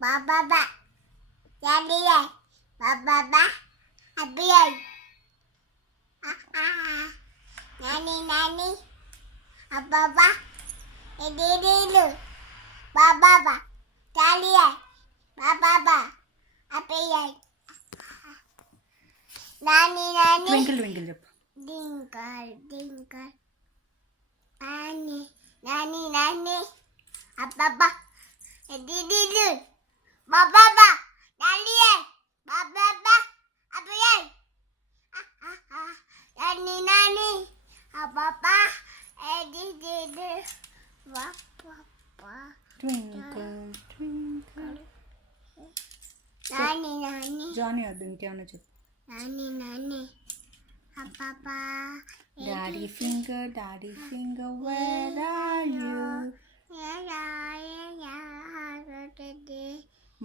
Baba, Daddy, Baba, Abiyay, Nani, Baba, Edilu, Baba, Daddy, Baba, Abiyay, Nani, twinkle twinkle చెప్పు. Dinkle, Nani, Baba, Edilu, Baba, Daddy, Baba, Abiyay, Nani, Baba, Edilu, Baba, twinkle twinkle. Nani, Johnny వద్దు, ఇంకేమన్నా చెప్పు. Nani, Papa, daddy finger where are you?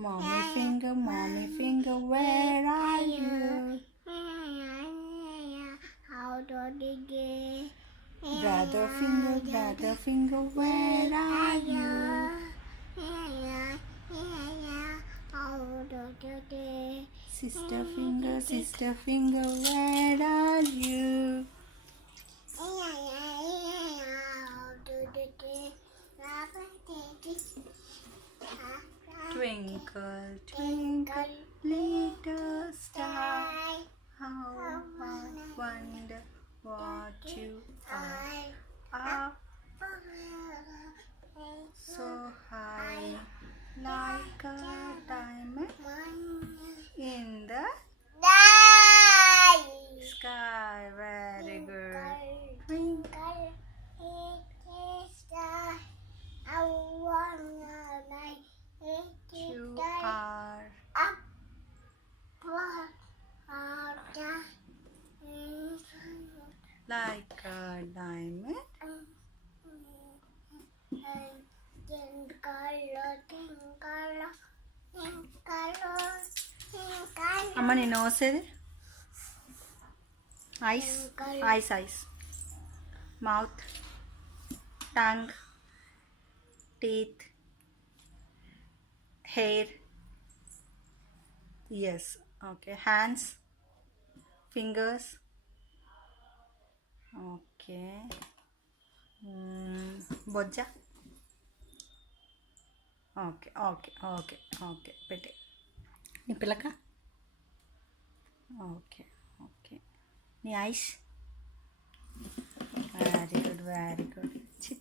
Mummy finger where are you? Brother finger where are you? Sister finger where are you? Twinkle, twinkle, little star, how I wonder what you are. Up so high, like a diamond in the sky. Very good. Twinkle. You are like a diamond. అమ్మ నేను వస్తుంది ice mouth tongue teeth, hair, yes, okay, hands, fingers, okay, bojja, okay, pete, ni pilaka, okay, ni eyes, very good, chi.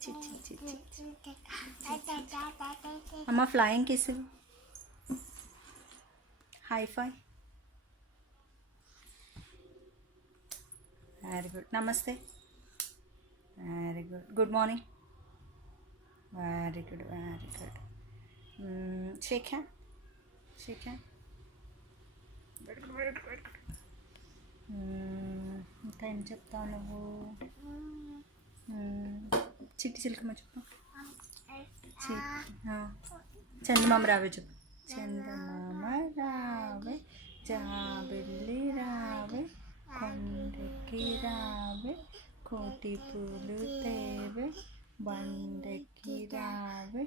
అమ్మ flying kiss, హై-ఫై, very good, నమస్తే, very good, good morning, very good, shake hand, very good. ఇంకా ఏం చెప్తావు నువ్వు? చిట్టి చిలకమ్మ చెప్పు. చందమామ రావే చెప్పు. చందమామ రావే, జాబిల్లి రావే, కొండెక్కి రావే, కోటి పూలు తేవే, బండెక్కి రావే,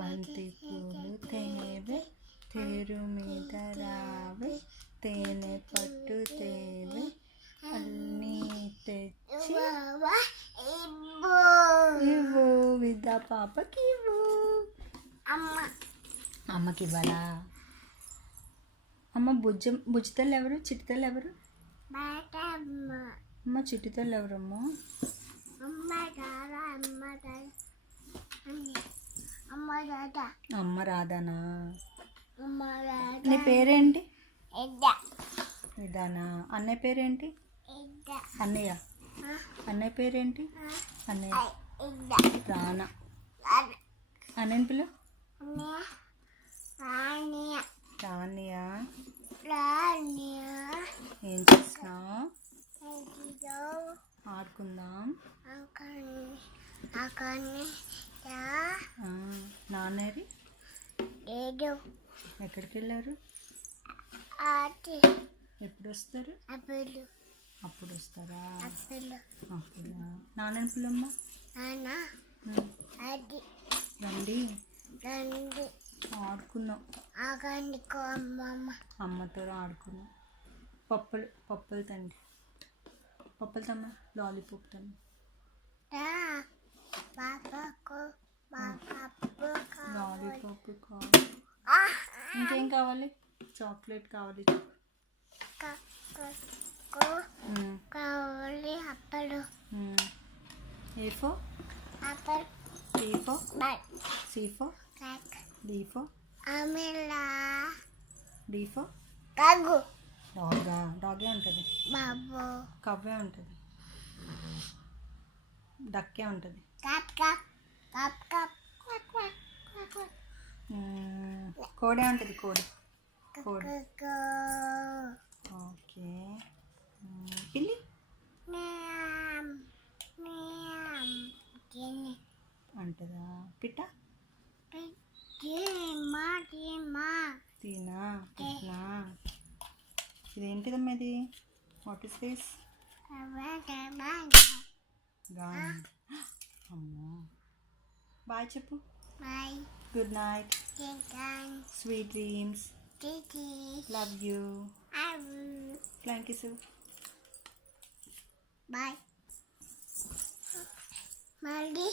బంతి పూలు తేవే, తేరు మీద రావే, తేనె పట్టు తేవే, అన్నీ తెచ్చి ఇవ్వు, విద్య పాపకి ఇవ్వు. అమ్మకి ఇవ్వాలా? అమ్మ బుజ్జితల్లి ఎవరు? చిట్టితల్లి ఎవరు? అమ్మ చిట్టితల్లి ఎవరమ్మా? అమ్మ రాధానా? నీ పేరేంటి? ఇదానా? అన్నయ్య పేరేంటి? అన్నయ్య పేరేంటి? అన్నయ్య రానా. అన్నయ్యని పిల్ల. రానియా. ఏం చేస్తున్నావు? ఆడుకుందాం. నాన్నేరి ఎక్కడికి వెళ్ళారు? ఎప్పుడు వస్తారు? అప్పుడు వస్తారా? అప్పుడా? నాన్న పిల్లమ్మ రండి. రండి ఆడుకున్నాం. ఆగండి అమ్మమ్మ. అమ్మతో ఆడుకున్నాం. పప్పులు తండి. పప్పులు తమ్మ. లాలీపాప్ తమ్మ. పాపకు పాపకు లాలీపాప్ కావాలి. ఇంకేం కావాలి? చాక్లెట్ కావాలి. కావాలి అప్పుడు A for అప్పుడు B for by C for D for అమిలా D for కాగు డాగే ఉంటుంది. బాబు కవ్వే ఉంటుంది. డక్కే ఉంటుంది. Cup cup cup cup quack quack quack quack కోడే ఉంటుంది. కోడి. కుకు ఓకే. పిల్లి నియం నియం కిని అంటుందా? పిట్ట టీమా టీమా తీనా పిట్నా. ఇదేంటిదమ్మా ఇది? What is this? గాన్. అమ్మో. బాయ్ చెప్పు. Bye good night. టికన్ స్వీట్ డ్రీమ్స్. టిటి లవ్ యూ. అవు ఫ్లైంగ్ కిస్. బై మళ్ళీ